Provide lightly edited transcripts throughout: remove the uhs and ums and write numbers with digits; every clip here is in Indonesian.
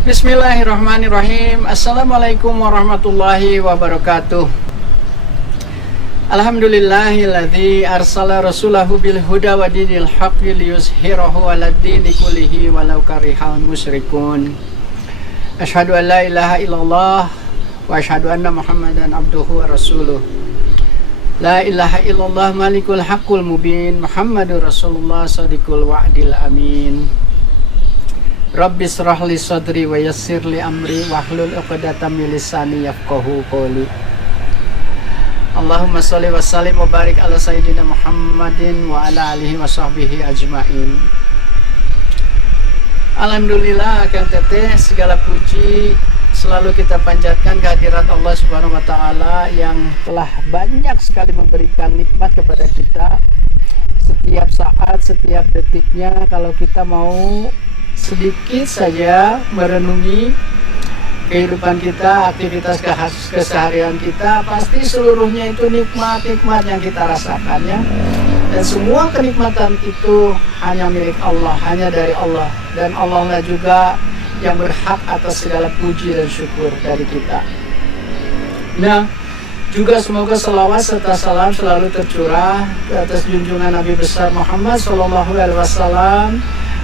Bismillahirrahmanirrahim. Assalamualaikum warahmatullahi wabarakatuh. Alhamdulillahilladzi arsala rasulahu bil huda wa dinil haqqi liyuzhirahu 'alad dini kullihi walau karihal musyrikun. Asyhadu an la ilaha illallah wa asyhadu anna Muhammadan abduhu wa rasuluh. La ilaha illallah malikul haqqul mubin, Muhammadur Rasulullah shadiqul wa'dil amin. Rabbi shrah li sadri wa yassir li amri wahlul 'uqdatam min lisani yafqahu qawli. Allahumma shalli wa sallim wa barik ala sayyidina Muhammadin wa ala alihi wa sahbihi ajmain. Alhamdulillah, Kang Teteh, segala puji selalu kita panjatkan kehadirat Allah Subhanahu wa taala yang telah banyak sekali memberikan nikmat kepada kita. Setiap saat, setiap detiknya, kalau kita mau sedikit saja merenungi kehidupan kita, aktivitas keseharian kita, pasti seluruhnya itu nikmat-nikmat yang kita rasakan, ya. Dan semua kenikmatan itu hanya milik Allah, hanya dari Allah, dan Allah lah juga yang berhak atas segala puji dan syukur dari kita. Nah, juga semoga selawat serta salam selalu tercurah ke atas junjungan Nabi besar Muhammad SAW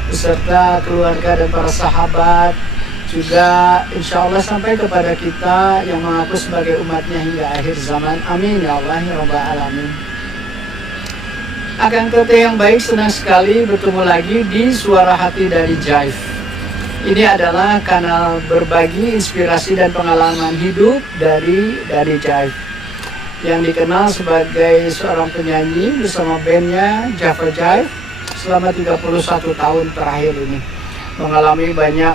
beserta keluarga dan para sahabat, juga insya Allah sampai kepada kita yang mengaku sebagai umatnya hingga akhir zaman. Amin ya Allah ya Rabbal Alamin. Akang Teteh yang baik, senang sekali bertemu lagi di Suara Hati dari Jive. Ini adalah kanal berbagi inspirasi dan pengalaman hidup dari Jive, yang dikenal sebagai seorang penyanyi bersama bandnya Java Jive selama 31 tahun terakhir ini. Mengalami banyak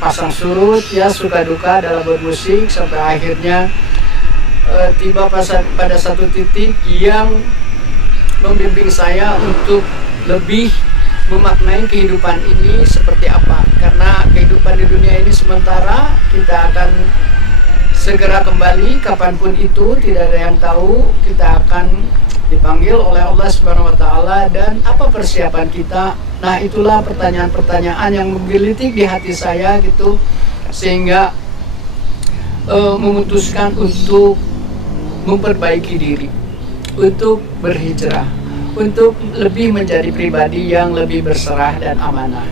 pasang surut, ya, suka duka dalam bermusik, sampai akhirnya tiba pada satu titik yang membimbing saya untuk lebih memaknai kehidupan ini seperti apa. Karena kehidupan di dunia ini sementara, kita akan segera kembali kapanpun itu, tidak ada yang tahu. Kita akan dipanggil oleh Allah Subhanahu wa taala, dan apa persiapan kita? Nah, itulah pertanyaan-pertanyaan yang menggelitik di hati saya gitu, sehingga memutuskan untuk memperbaiki diri, untuk berhijrah, untuk lebih menjadi pribadi yang lebih berserah dan amanah.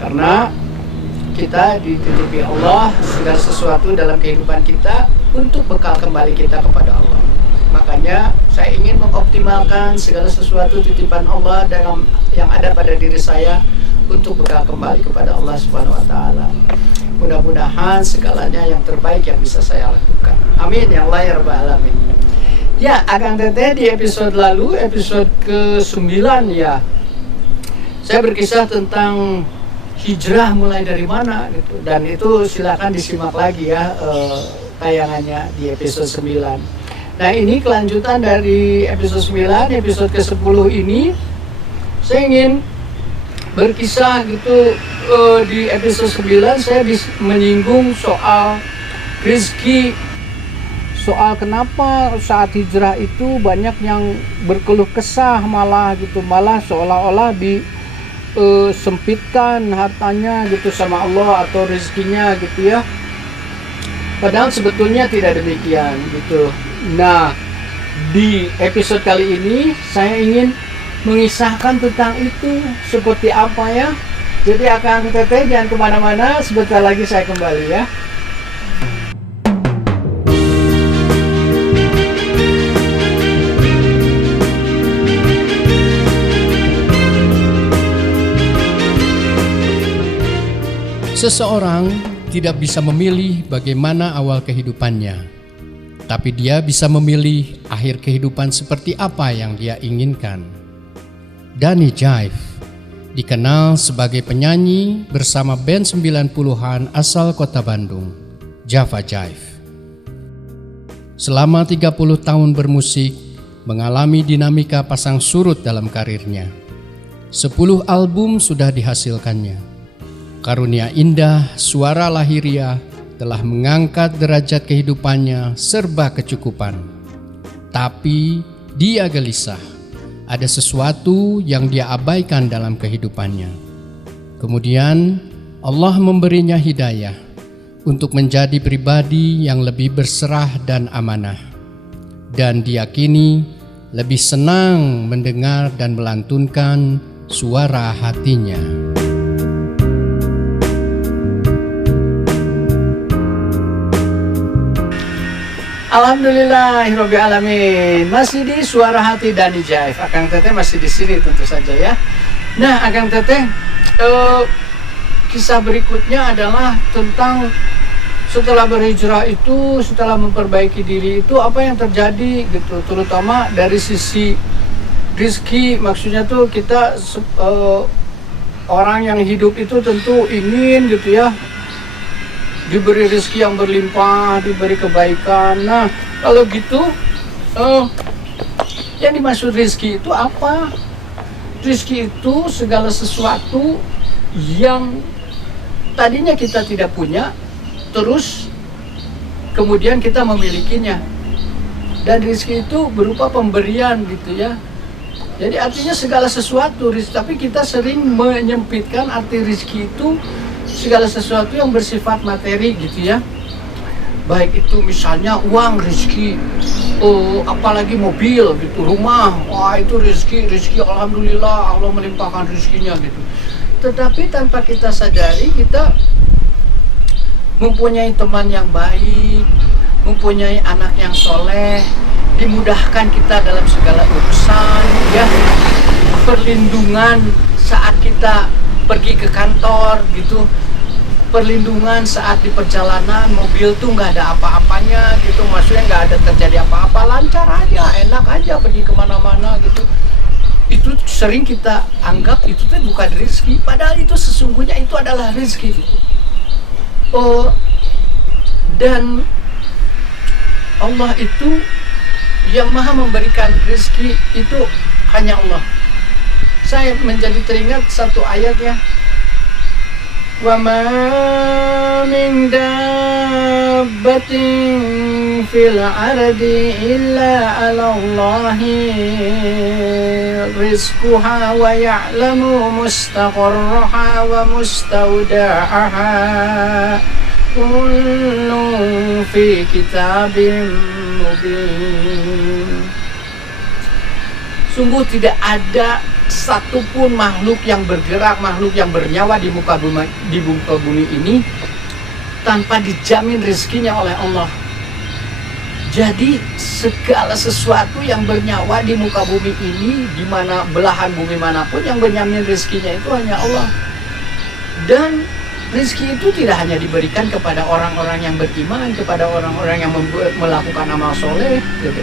Karena kita dititipi Allah segala sesuatu dalam kehidupan kita untuk bekal kembali kita kepada Allah. Makanya saya ingin mengoptimalkan segala sesuatu titipan Allah dalam yang ada pada diri saya untuk bekal kembali kepada Allah Subhanahu wa taala. Mudah-mudahan segalanya yang terbaik yang bisa saya lakukan. Amin ya Allah ya Rabbal Alamin. Ya, Akang Teteh di episode lalu, episode ke-9, ya, saya berkisah tentang hijrah mulai dari mana gitu. Dan itu silakan disimak lagi, ya, tayangannya di episode 9. Nah, ini kelanjutan dari episode 9, episode ke-10 ini. Saya ingin berkisah gitu, di episode 9 saya menyinggung soal rezeki. Soal kenapa saat hijrah itu banyak yang berkeluh kesah malah gitu, malah seolah-olah disempitkan hartanya gitu sama Allah atau rezekinya gitu, ya. Padahal sebetulnya tidak demikian gitu. Nah, di episode kali ini saya ingin mengisahkan tentang itu seperti apa, ya. Jadi Akang Teteh jangan kemana-mana, sebentar lagi saya kembali, ya. Seseorang tidak bisa memilih bagaimana awal kehidupannya, tapi dia bisa memilih akhir kehidupan seperti apa yang dia inginkan. Danny Jive dikenal sebagai penyanyi bersama band 90-an asal kota Bandung, Java Jive. Selama 30 tahun bermusik, mengalami dinamika pasang surut dalam karirnya. 10 album sudah dihasilkannya. Karunia indah suara lahiriah telah mengangkat derajat kehidupannya serba kecukupan. Tapi dia gelisah, ada sesuatu yang dia abaikan dalam kehidupannya. Kemudian Allah memberinya hidayah untuk menjadi pribadi yang lebih berserah dan amanah, dan diyakini lebih senang mendengar dan melantunkan suara hatinya. Alhamdulillahirabbil alamin. Masih di Suara Hati Dani Jaif. Akang Teteh masih di sini tentu saja ya. Nah, Akang Teteh, kisah berikutnya adalah tentang setelah berhijrah itu, setelah memperbaiki diri itu apa yang terjadi gitu, terutama dari sisi rizki. Maksudnya tuh kita orang yang hidup itu tentu ingin gitu ya, diberi rizki yang berlimpah, diberi kebaikan. Nah, kalau gitu yang dimaksud rizki itu apa? Rizki itu segala sesuatu yang tadinya kita tidak punya, terus kemudian kita memilikinya. Dan rizki itu berupa pemberian gitu ya. Jadi artinya segala sesuatu, tapi kita sering menyempitkan arti rizki itu segala sesuatu yang bersifat materi gitu ya. Baik itu misalnya uang rizki, apalagi mobil gitu, rumah, wah itu rizki, alhamdulillah Allah melimpahkan rizkinya gitu. Tetapi tanpa kita sadari, kita mempunyai teman yang baik, mempunyai anak yang soleh, dimudahkan kita dalam segala urusan ya, perlindungan saat kita pergi ke kantor gitu, perlindungan saat di perjalanan, mobil tuh nggak ada apa-apanya gitu, maksudnya nggak ada terjadi apa-apa, lancar aja, enak aja pergi kemana-mana gitu. Itu sering kita anggap itu tuh bukan rezeki, padahal itu sesungguhnya itu adalah rezeki gitu. Dan Allah itu yang maha memberikan rezeki itu hanya Allah. Saya menjadi teringat satu ayat ya, wa ma min dabbatin fil ardi illa 'ala Allahi rizquha wa ya'lamu mustaqarraha wa mustawda'aha kullun fi kitabim mubin. Sungguh tidak ada satupun makhluk yang bergerak, makhluk yang bernyawa di muka bumi ini tanpa dijamin rezekinya oleh Allah. Jadi segala sesuatu yang bernyawa di muka bumi ini, di mana belahan bumi manapun, yang menjamin rezekinya itu hanya Allah. Dan rezeki itu tidak hanya diberikan kepada orang-orang yang beriman, kepada orang-orang yang melakukan amal soleh gitu.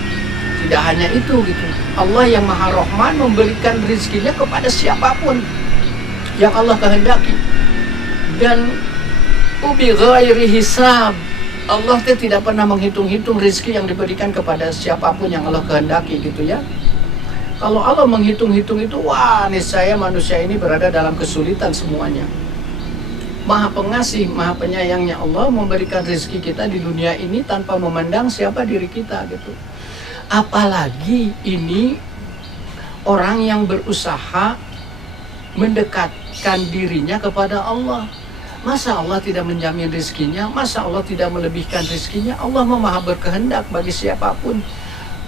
Tidak hanya itu gitu. Allah yang Maha Rahman memberikan rezekinya kepada siapapun yang Allah kehendaki. Dan ubi ghairi hisab, Allah tidak pernah menghitung-hitung rezeki yang diberikan kepada siapapun yang Allah kehendaki gitu ya. Kalau Allah menghitung-hitung itu, wah niscaya manusia ini berada dalam kesulitan semuanya. Maha pengasih, maha penyayangnya Allah memberikan rezeki kita di dunia ini tanpa memandang siapa diri kita gitu. Apalagi ini orang yang berusaha mendekatkan dirinya kepada Allah. Masa Allah tidak menjamin rezekinya? Masa Allah tidak melebihkan rezekinya? Allah maha berkehendak bagi siapapun.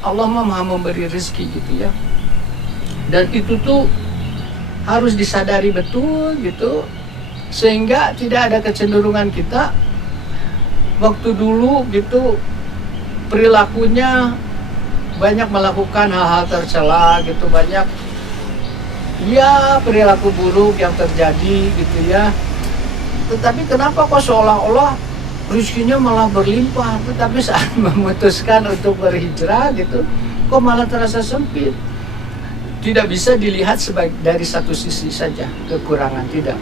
Allah maha memberi rezeki gitu ya. Dan itu tuh harus disadari betul gitu, sehingga tidak ada kecenderungan kita waktu dulu gitu perilakunya banyak melakukan hal-hal tercela gitu, banyak ya perilaku buruk yang terjadi gitu ya. Tetapi kenapa kok seolah-olah rezekinya malah berlimpah, tetapi saat memutuskan untuk berhijrah gitu kok malah terasa sempit. Tidak bisa dilihat dari satu sisi saja kekurangan, tidak.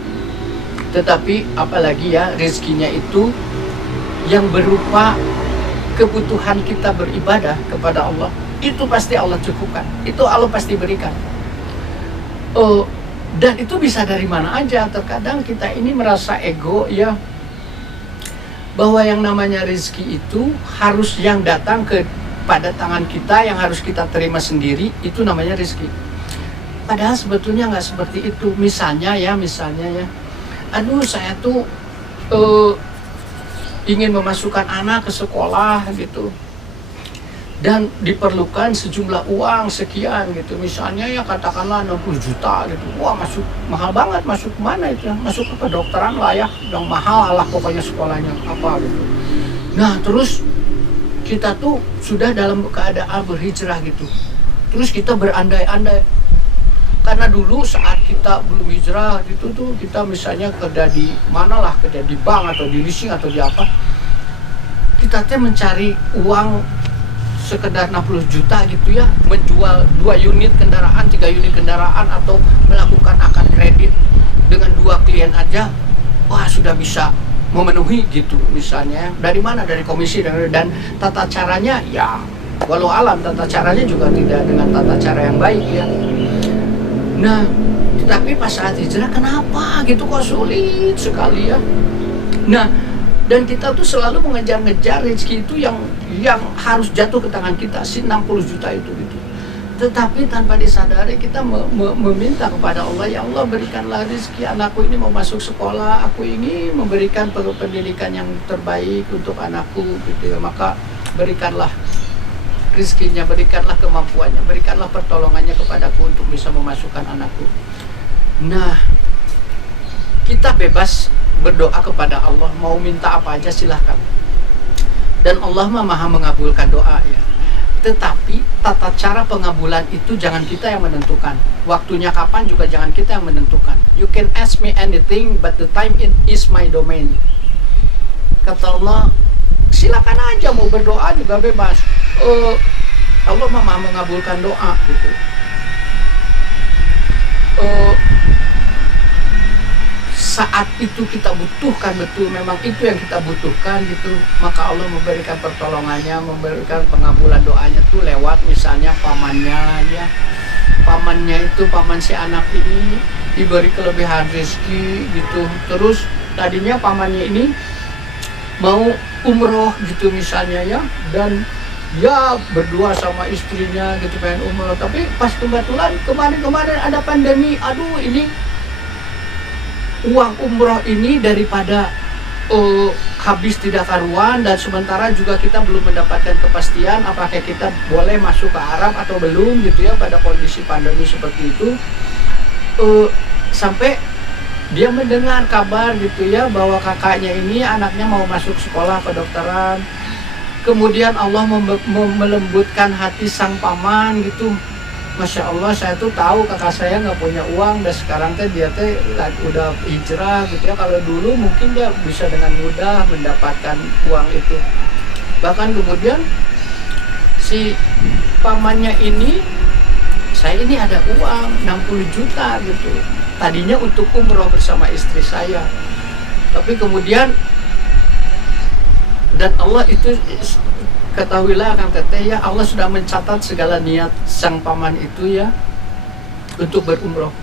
Tetapi apalagi ya rezekinya itu yang berupa kebutuhan kita beribadah kepada Allah, itu pasti Allah cukupkan, itu Allah pasti berikan. Dan itu bisa dari mana aja. Terkadang kita ini merasa ego ya, bahwa yang namanya rezeki itu harus yang datang pada tangan kita, yang harus kita terima sendiri, itu namanya rezeki. Padahal sebetulnya nggak seperti itu. Misalnya ya, aduh saya tuh eh, ingin memasukkan anak ke sekolah gitu, dan diperlukan sejumlah uang sekian gitu, misalnya ya katakanlah 60 juta gitu. Wah, masuk mahal banget, masuk mana itu ya? Masuk ke kedokteran lah ya, yang mahal lah pokoknya sekolahnya apa gitu. Nah terus kita tuh sudah dalam keadaan berhijrah gitu, terus kita berandai-andai, karena dulu saat kita belum hijrah gitu tuh kita misalnya kerja di mana lah, kerja di bank atau di leasing atau di apa, kita teh mencari uang sekedar 60 juta gitu ya, menjual 2 unit kendaraan, 3 unit kendaraan, atau melakukan akad kredit dengan 2 klien aja, wah sudah bisa memenuhi gitu misalnya. Dari mana? Dari komisi. Dan tata caranya ya walau alam, tata caranya juga tidak dengan tata cara yang baik ya. Nah tetapi pas saat hijrah kenapa gitu kok sulit sekali ya. Nah dan kita tuh selalu mengejar-ngejar rezeki itu yang harus jatuh ke tangan kita, si 60 juta itu gitu. Tetapi tanpa disadari kita meminta kepada Allah, ya Allah berikanlah rezeki anakku ini mau masuk sekolah, aku ingin memberikan pendidikan yang terbaik untuk anakku gitu ya. Maka berikanlah rezekinya, berikanlah kemampuannya, berikanlah pertolongannya kepadaku untuk bisa memasukkan anakku. Nah, kita bebas berdoa kepada Allah, mau minta apa aja silahkan, dan Allah maha mengabulkan doa ya. Tetapi tata cara pengabulan itu jangan kita yang menentukan, waktunya kapan juga jangan kita yang menentukan. You can ask me anything but the time it is my domain, kata Allah. Silakan aja mau berdoa juga bebas, Allah maha mengabulkan doa gitu. Saat itu kita butuhkan betul, memang itu yang kita butuhkan gitu, maka Allah memberikan pertolongannya, memberikan pengabulan doanya tuh lewat misalnya pamannya ya. Pamannya itu, paman si anak ini diberi kelebihan rezeki gitu. Terus tadinya pamannya ini mau umroh gitu misalnya ya, dan ya berdua sama istrinya gitu pengen umroh, tapi pas kebetulan kemarin ada pandemi, aduh ini uang umroh ini daripada habis tidak karuan, dan sementara juga kita belum mendapatkan kepastian apakah kita boleh masuk ke Arab atau belum gitu ya pada kondisi pandemi seperti itu. Sampai dia mendengar kabar gitu ya bahwa kakaknya ini anaknya mau masuk sekolah kedokteran. Kemudian Allah melembutkan hati sang paman gitu. Masya Allah, saya tuh tahu kakak saya nggak punya uang, dan sekarang teh dia teh udah hijrah gitu ya. Kalau dulu mungkin dia bisa dengan mudah mendapatkan uang itu. Bahkan kemudian si pamannya ini, saya ini ada uang 60 juta gitu, tadinya untuk umroh bersama istri saya. Tapi kemudian, dan Allah itu ketahuilah Kang Teteh ya, Allah sudah mencatat segala niat sang paman itu ya untuk berumroh,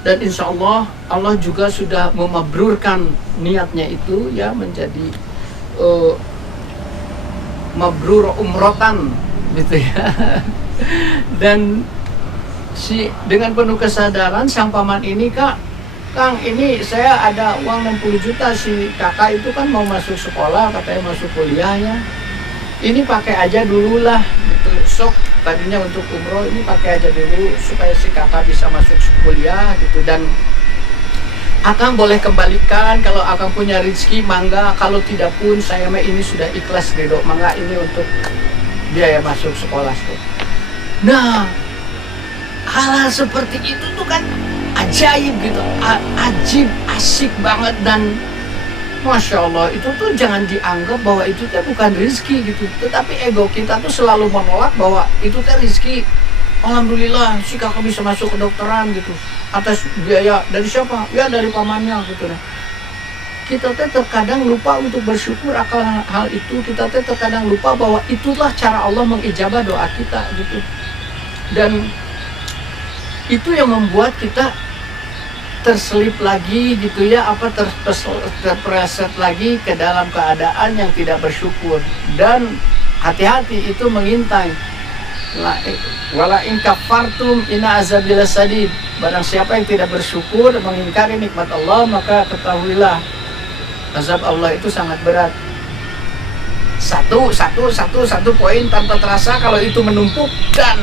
dan insya Allah Allah juga sudah memabrurkan niatnya itu ya menjadi mabrur umrotan gitu ya. Dan dengan penuh kesadaran sang paman ini, Kang ini saya ada uang 60 juta, si kakak itu kan mau masuk sekolah, katanya masuk kuliah ya, ini pakai aja dulu lah gitu. Sok tadinya untuk umroh, ini pakai aja dulu supaya si kakak bisa masuk kuliah gitu. Dan Akang boleh kembalikan kalau Akang punya rezeki, mangga. Kalau tidak pun saya mah ini sudah ikhlas ridho, mangga ini untuk biaya masuk sekolah tuh. Nah, hal-hal seperti itu tuh kan ajaib gitu, ajib, asik banget. Dan Masya Allah, itu tuh jangan dianggap bahwa itu tuh bukan rezeki gitu. Tetapi ego kita tuh selalu menolak bahwa itu tuh rezeki. Alhamdulillah si kakak bisa masuk kedokteran gitu, atas biaya dari siapa? Ya dari pamannya gitu. Nah, kita tuh terkadang lupa untuk bersyukur akan hal itu. Kita tuh terkadang lupa bahwa itulah cara Allah mengijabah doa kita gitu. Dan itu yang membuat kita terselip lagi gitu ya, terpreset lagi ke dalam keadaan yang tidak bersyukur. Dan hati-hati itu mengintai. Wala in kafartum inna azabi lasadid. Barang siapa yang tidak bersyukur, mengingkari nikmat Allah, maka ketahuilah azab Allah itu sangat berat. Satu poin tanpa terasa, kalau itu menumpuk dan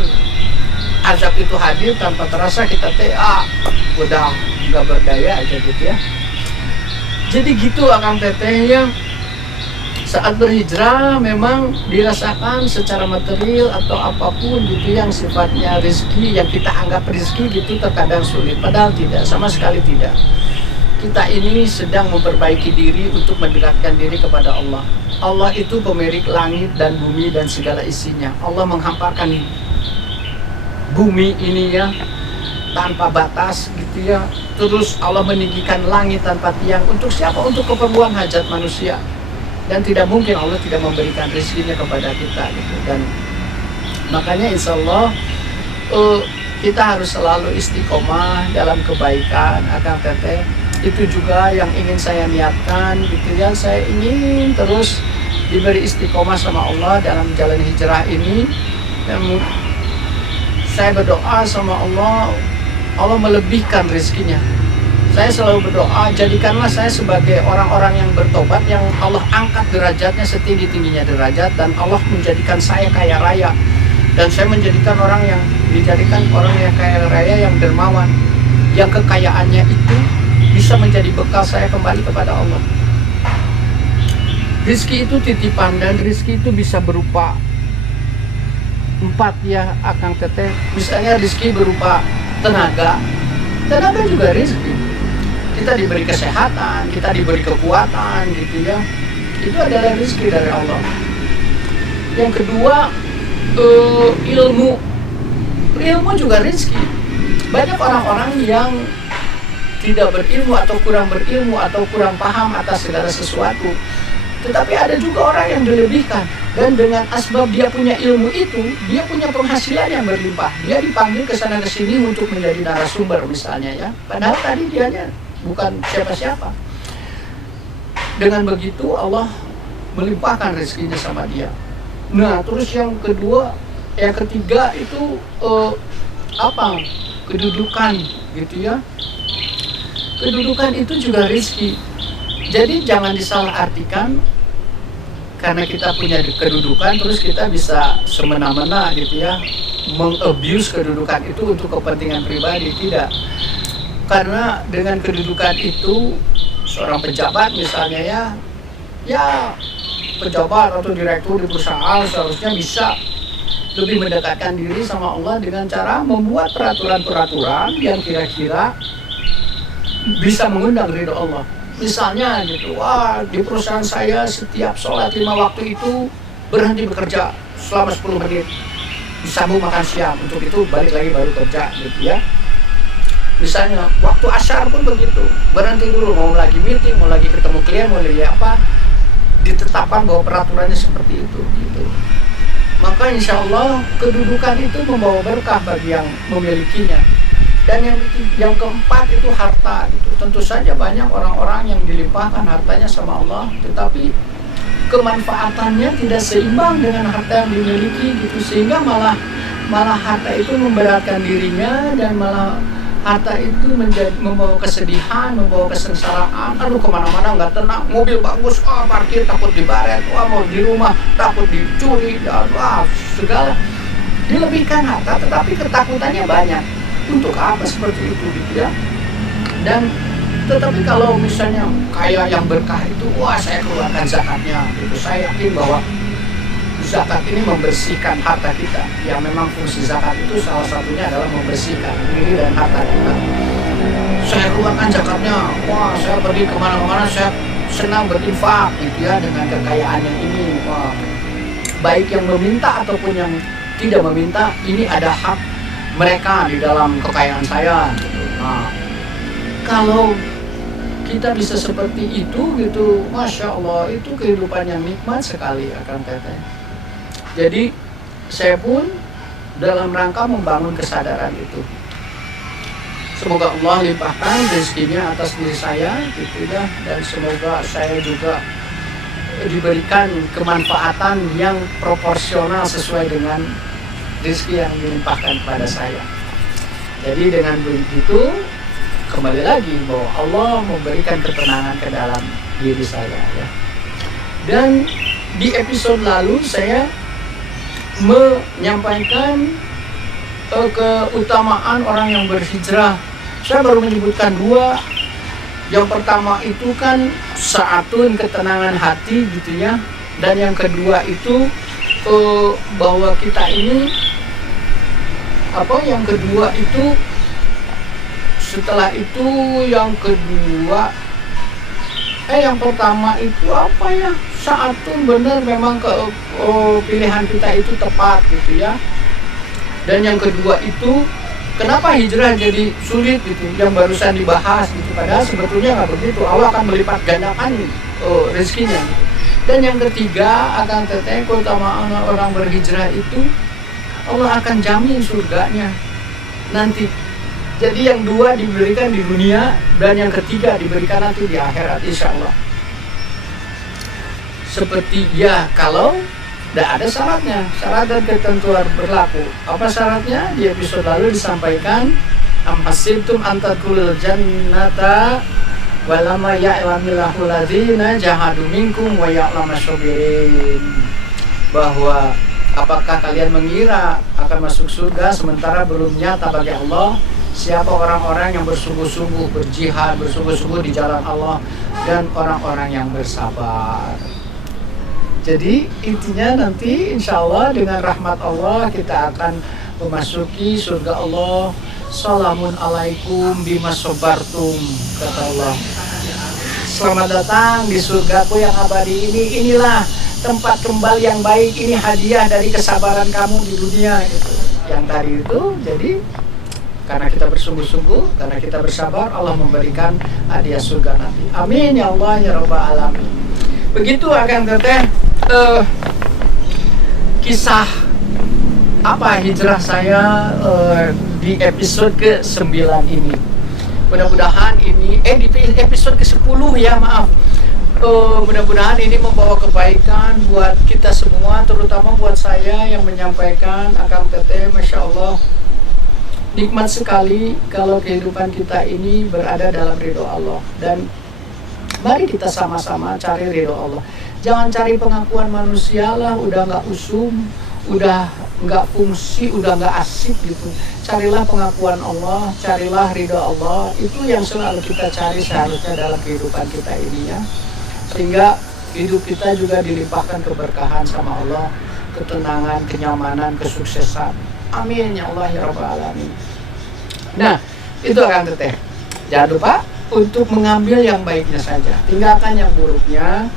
azab itu hadir tanpa terasa, kita udah nggak berdaya aja gitu ya. Jadi gitu Akang Teteh ya. Saat berhijrah memang dirasakan secara material atau apapun gitu yang sifatnya rezeki, yang kita anggap rezeki gitu terkadang sulit, padahal tidak, sama sekali tidak. Kita ini sedang memperbaiki diri untuk mendekatkan diri kepada Allah. Allah itu pemilik langit dan bumi dan segala isinya. Allah menghamparkan bumi ini ya tanpa batas gitu ya. Terus Allah meninggikan langit tanpa tiang. Untuk siapa? Untuk keperluan hajat manusia. Dan tidak mungkin Allah tidak memberikan rezekinya kepada kita gitu. Dan makanya insya Allah kita harus selalu istiqomah dalam kebaikan Akang Teteh. Itu juga yang ingin saya niatkan gitu ya. Saya ingin terus diberi istiqomah sama Allah dalam jalan hijrah ini. Dan saya berdoa sama Allah, Allah melebihkan rezekinya. Saya selalu berdoa, jadikanlah saya sebagai orang-orang yang bertobat, yang Allah angkat derajatnya setinggi-tingginya derajat, dan Allah menjadikan saya kaya raya, dan saya menjadikan orang yang kaya raya yang dermawan, yang kekayaannya itu bisa menjadi bekal saya kembali kepada Allah. Rizki itu titipan, dan rizki itu bisa berupa 4 ya Akang Teteh. Misalnya rizki berupa tenaga juga rizki. Kita diberi kesehatan, kita diberi kekuatan gitu ya. Itu adalah rezeki dari Allah. Yang kedua, ilmu juga rezeki. Banyak orang-orang yang tidak berilmu atau kurang berilmu atau kurang paham atas segala sesuatu. Tetapi ada juga orang yang dilebihkan, dan dengan asbab dia punya ilmu itu, dia punya penghasilan yang berlimpah. Dia dipanggil ke sana ke sini untuk menjadi narasumber misalnya ya. Padahal tadi dianya bukan siapa-siapa. Dengan begitu Allah melimpahkan rezekinya sama dia. Nah, terus yang ketiga itu kedudukan gitu ya. Kedudukan itu juga rezeki. Jadi jangan disalahartikan karena kita punya kedudukan terus kita bisa semena-mena gitu ya, mengabuse kedudukan itu untuk kepentingan pribadi. Tidak. Karena dengan kedudukan itu, seorang pejabat misalnya ya pejabat atau direktur di perusahaan seharusnya bisa lebih mendekatkan diri sama Allah dengan cara membuat peraturan-peraturan yang kira-kira bisa mengundang ridho Allah. Misalnya gitu, di perusahaan saya setiap sholat 5 waktu itu berhenti bekerja selama 10 menit, disambung makan siang, untuk itu balik lagi baru kerja gitu ya. Misalnya waktu asyar pun begitu, berhenti dulu, mau lagi meeting, mau lagi ketemu klien, mau lagi apa, ditetapkan bahwa peraturannya seperti itu gitu. Maka insya Allah kedudukan itu membawa berkah bagi yang memilikinya. Dan yang keempat itu harta gitu. Tentu saja banyak orang-orang yang dilimpahkan hartanya sama Allah, tetapi kemanfaatannya tidak seimbang dengan harta yang dimiliki gitu, sehingga malah harta itu memberatkan dirinya, dan malah harta itu membawa kesedihan, membawa kesengsaraan. Aduh, kemana-mana nggak tenang, mobil bagus, parkir takut dibaret, mau di rumah takut dicuri, segala. Dilebihkan harta, tetapi ketakutannya banyak. Untuk apa seperti itu gitu ya? Dan tetapi kalau misalnya kaya yang berkah itu, saya keluarkan zakatnya gitu. Saya yakin bahwa zakat ini membersihkan harta kita. Ya memang fungsi zakat itu salah satunya adalah membersihkan diri dan harta kita. Saya keluarkan zakatnya, saya pergi kemana-mana, saya senang berinfak gitu ya, dengan kekayaan yang ini. Baik yang meminta ataupun yang tidak meminta, ini ada hak mereka di dalam kekayaan saya gitu. Nah, kalau kita bisa seperti itu gitu, Masya Allah, itu kehidupan yang nikmat sekali Akang Teteh. Jadi saya pun dalam rangka membangun kesadaran itu. Semoga Allah limpahkan rezekinya atas diri saya gitu ya, dan semoga saya juga diberikan kemanfaatan yang proporsional sesuai dengan rezeki yang dilimpahkan kepada saya. Jadi dengan begitu kembali lagi bahwa Allah memberikan ketenangan ke dalam diri saya ya. Dan di episode lalu saya menyampaikan keutamaan orang yang berhijrah. Saya baru menyebutkan dua. Yang pertama itu kan saatun ketenangan hati gitu ya. Dan yang kedua itu bahwa kita ini yang kedua itu setelah itu yang kedua yang pertama itu apa ya, saatun benar memang pilihan kita itu tepat gitu ya. Dan yang kedua itu kenapa hijrah jadi sulit gitu, yang barusan dibahas gitu, padahal sebetulnya nggak begitu. Allah akan melipat gandakan rezekinya. Dan yang ketiga akan keutamaan orang berhijrah itu Allah akan jamin surganya nanti. Jadi yang dua diberikan di dunia dan yang ketiga diberikan nanti di akhirat insya Allah. Seperti ya kalau tidak ada syaratnya, syarat dan ketentuan berlaku. Apa syaratnya? Di episode lalu disampaikan am hasibtum an tadkhulul jannata walama ya'lamillahu ladzina jahadu minkum wa ya'lamas sabirin. Bahwa apakah kalian mengira akan masuk surga sementara belum nyata bagi Allah siapa orang-orang yang bersungguh-sungguh berjihad, bersungguh-sungguh di jalan Allah dan orang-orang yang bersabar. Jadi intinya nanti insya Allah dengan rahmat Allah kita akan memasuki surga Allah. Salamun alaikum bima sobartum, kata Allah. Selamat datang di surgaku yang abadi ini. Inilah tempat kembali yang baik. Ini hadiah dari kesabaran kamu di dunia gitu. Yang tadi itu jadi karena kita bersungguh-sungguh, karena kita bersabar, Allah memberikan hadiah surga nanti. Amin ya Allah ya Rabbal alamin. Begitu akan teteh kisah apa hijrah saya di episode ke-9 ini. Mudah-mudahan ini di episode ke-10 ya, maaf. Mudah-mudahan ini membawa kebaikan buat kita semua, terutama buat saya yang menyampaikan. Akang teteh Masya Allah nikmat sekali kalau kehidupan kita ini berada dalam ridho Allah. Dan mari kita sama-sama cari ridho Allah. Jangan cari pengakuan manusia lah, udah nggak usum, udah nggak fungsi, udah nggak asik gitu. Carilah pengakuan Allah, carilah ridho Allah. Itu yang selalu kita cari seharusnya dalam kehidupan kita ini ya. Sehingga hidup kita juga dilimpahkan keberkahan sama Allah, ketenangan, kenyamanan, kesuksesan. Amin ya Allah ya Rabbal alamin. Nah, itu akan teteh. Jangan lupa untuk mengambil yang baiknya saja, tinggalkan yang buruknya.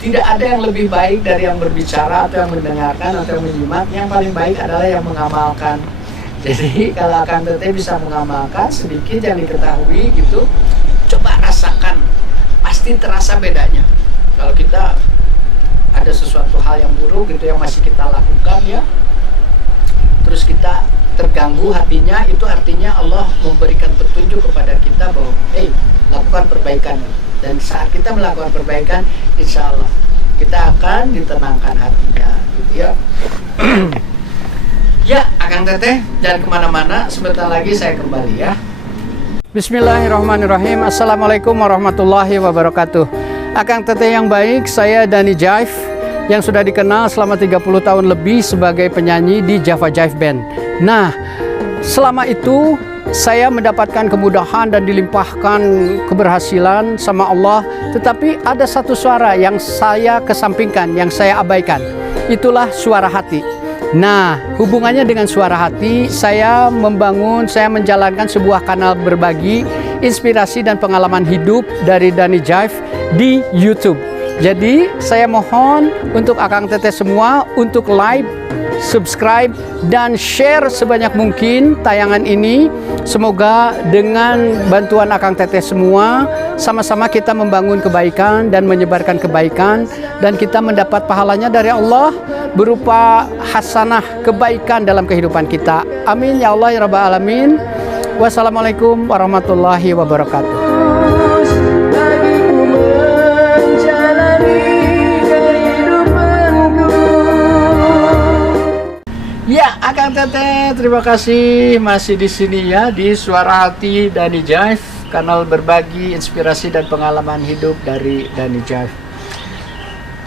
Tidak ada yang lebih baik dari yang berbicara atau yang mendengarkan atau yang menyimak. Yang paling baik adalah yang mengamalkan. Jadi kalau akan teteh bisa mengamalkan sedikit yang diketahui gitu, coba rasakan, pasti terasa bedanya. Kalau kita ada sesuatu hal yang buruk gitu yang masih kita lakukan ya, terus kita terganggu hatinya, itu artinya Allah memberikan petunjuk kepada kita bahwa lakukan perbaikan. Dan saat kita melakukan perbaikan, insya Allah kita akan ditenangkan hatinya gitu ya. Ya Akang teteh jangan kemana-mana, sebentar lagi saya kembali ya. Bismillahirrahmanirrahim. Assalamualaikum warahmatullahi wabarakatuh. Akang teteh yang baik, saya Dani Jive yang sudah dikenal selama 30 tahun lebih sebagai penyanyi di Java Jive Band. Nah, selama itu saya mendapatkan kemudahan dan dilimpahkan keberhasilan sama Allah. Tetapi ada satu suara yang saya kesampingkan, yang saya abaikan. Itulah suara hati. Nah, hubungannya dengan suara hati, saya menjalankan sebuah kanal berbagi inspirasi dan pengalaman hidup dari Dani Jive di YouTube. Jadi saya mohon untuk Akang teteh semua untuk like, subscribe, dan share sebanyak mungkin tayangan ini. Semoga dengan bantuan Akang teteh semua, sama-sama kita membangun kebaikan dan menyebarkan kebaikan, dan kita mendapat pahalanya dari Allah berupa hasanah kebaikan dalam kehidupan kita. Amin ya Allah ya Rabbal alamin. Wassalamualaikum warahmatullahi wabarakatuh. Teteh, terima kasih masih di sini ya di Suara Hati Dani Jaif, kanal berbagi inspirasi dan pengalaman hidup dari Dani Jaif.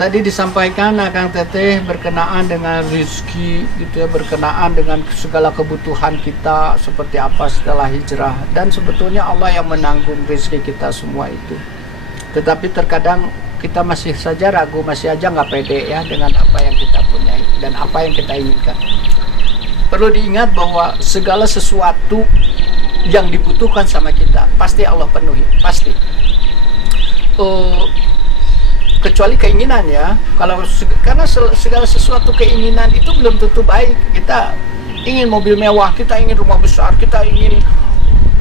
Tadi disampaikan Akang Teteh berkenaan dengan rezeki gitu ya, berkenaan dengan segala kebutuhan kita seperti apa setelah hijrah, dan sebetulnya Allah yang menanggung rezeki kita semua itu. Tetapi terkadang kita masih saja ragu, masih aja nggak pede ya dengan apa yang kita punya dan apa yang kita inginkan. Perlu diingat bahwa segala sesuatu yang dibutuhkan sama kita pasti Allah penuhi, pasti. Kecuali keinginan ya. Karena segala sesuatu keinginan itu belum tentu baik. Kita ingin mobil mewah, kita ingin rumah besar, kita ingin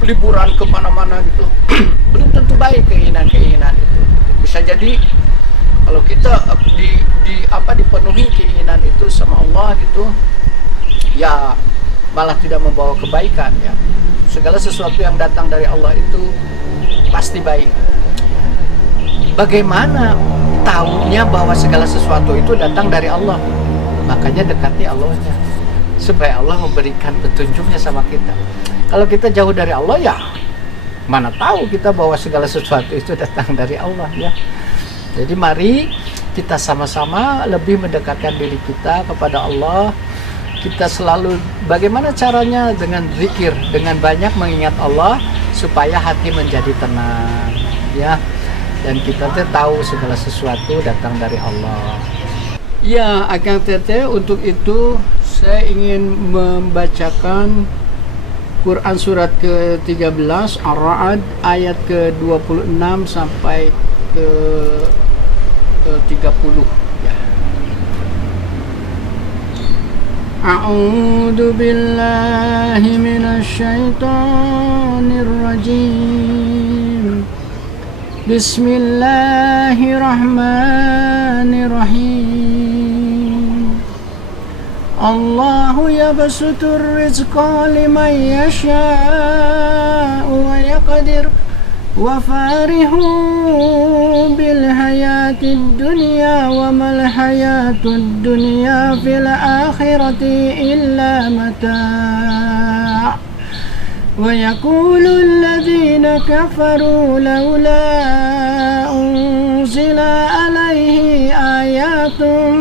liburan kemana-mana gitu. Belum tentu baik keinginan-keinginan itu. Bisa jadi kalau kita dipenuhi keinginan itu sama Allah gitu, ya malah tidak membawa kebaikan ya. Segala sesuatu yang datang dari Allah itu pasti baik. Bagaimana tahunya bahwa segala sesuatu itu datang dari Allah? Makanya dekati Allahnya, supaya Allah memberikan petunjuknya sama kita. Kalau kita jauh dari Allah ya mana tahu kita bahwa segala sesuatu itu datang dari Allah ya. Jadi mari kita sama-sama lebih mendekatkan diri kita kepada Allah. Kita selalu, bagaimana caranya? Dengan zikir, dengan banyak mengingat Allah supaya hati menjadi tenang ya. Dan kita tahu segala sesuatu datang dari Allah. Ya, Akang Teteh, untuk itu saya ingin membacakan Quran surat ke-13 Ar-Ra'd ayat ke-26 sampai ke-30 ya. A'udzu billahi minasy syaithanir rajim. Bismillahirrahmanirrahim. Allahu yabsutur rizqa liman yasha'u wa yaqdir wa farihu bil hayatid dunya wa mal hayatud dunya fil akhirati illa mata'. Wa yaqulul ladzina kafaru laula unzila alaihi ayatun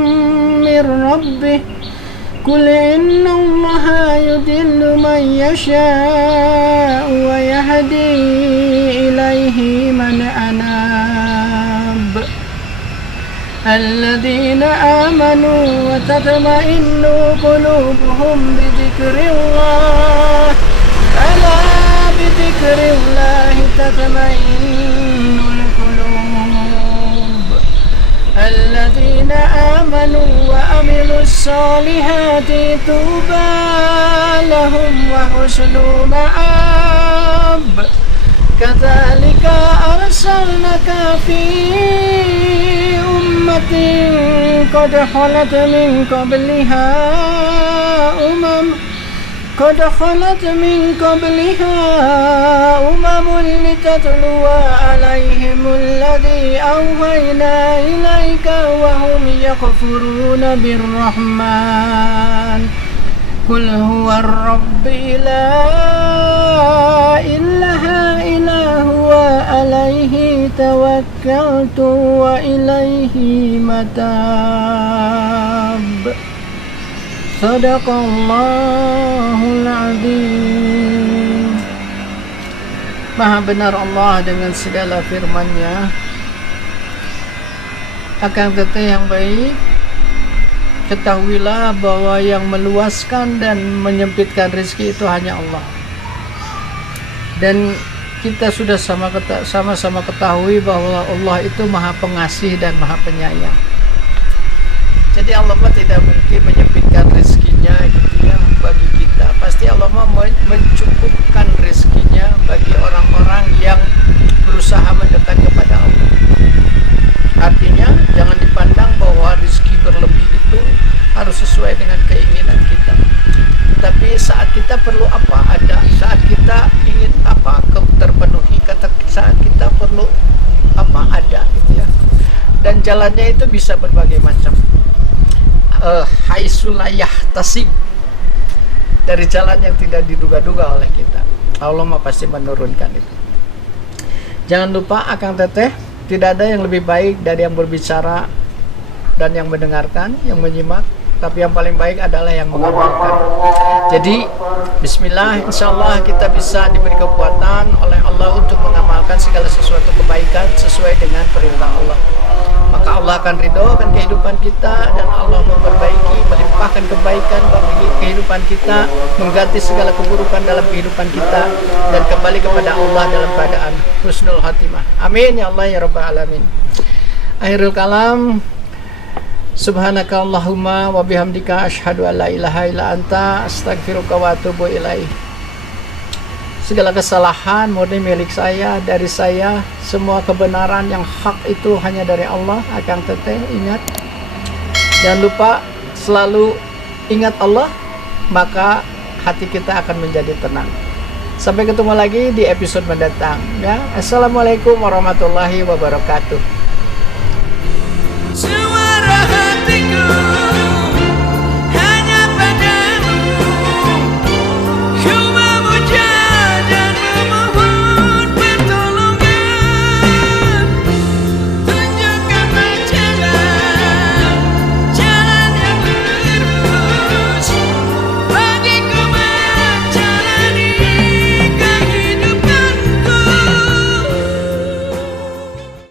mir rabbih qul innallaha yudillu man yasha'u wa yahdi ilaihi man anab. Alladzina amanu wa tatma'innu qulubuhum bi dzikrillah ala bi dzikrillah tatma'innul qulub. Alladzina amanu wa amilus solihati tuba lahum wa husnu ma'ab. Kadzalika arsalnaka fi ummatin qad khalat min qabliha umamun litatluwa alaihimul ladzi awhayna ilaika wa hum yakfuruna birrahman. Qul huwa rabbi la ilaha illa huwa alaihi tawakkaltu wa ilaihi matab. Sadaqallahul azim. Maha benar Allah dengan segala firman-Nya. Akang Teteh yang baik, ketahuilah bahwa yang meluaskan dan menyempitkan rezeki itu hanya Allah. Dan kita sudah sama-sama ketahui bahwa Allah itu Maha Pengasih dan Maha Penyayang. Jadi Allah tidak mungkin menyempitkan rezekinya gitu ya bagi kita. Pasti Allah mencukupkan rezekinya bagi orang-orang yang berusaha mendekat kepada Allah. Artinya jangan dipandang bahwa rezeki berlebih itu harus sesuai dengan keinginan kita. Tapi saat kita perlu apa ada, saat kita ingin apa terpenuhi, saat kita perlu apa ada gitu ya. Dan jalannya itu bisa berbagai macam. Haitsulayah tasib. dari jalan yang tidak diduga-duga oleh kita. Allah mah pasti menurunkan itu. Jangan lupa Akang Teteh, tidak ada yang lebih baik dari yang berbicara dan yang mendengarkan, yang menyimak, tapi yang paling baik adalah yang mengamalkan. Jadi bismillah, insyaallah kita bisa diberi kekuatan oleh Allah untuk mengamalkan segala sesuatu kebaikan sesuai dengan perintah Allah. Maka Allah akan ridhokan kehidupan kita dan Allah memperbaiki, melimpahkan kebaikan bagi kehidupan kita, mengganti segala keburukan dalam kehidupan kita, dan kembali kepada Allah dalam keadaan husnul khatimah. Amin ya Allah ya rabbal alamin. Akhirul kalam, subhanaka Allahumma wa bihamdika asyhadu an la ilaha illa anta astaghfiruka wa atubu ilaih. Segala kesalahan murni milik saya, dari saya. Semua kebenaran yang hak itu hanya dari Allah. Akang Teteh ingat, jangan lupa selalu ingat Allah, maka hati kita akan menjadi tenang. Sampai ketemu lagi di episode mendatang ya. Assalamualaikum warahmatullahi wabarakatuh.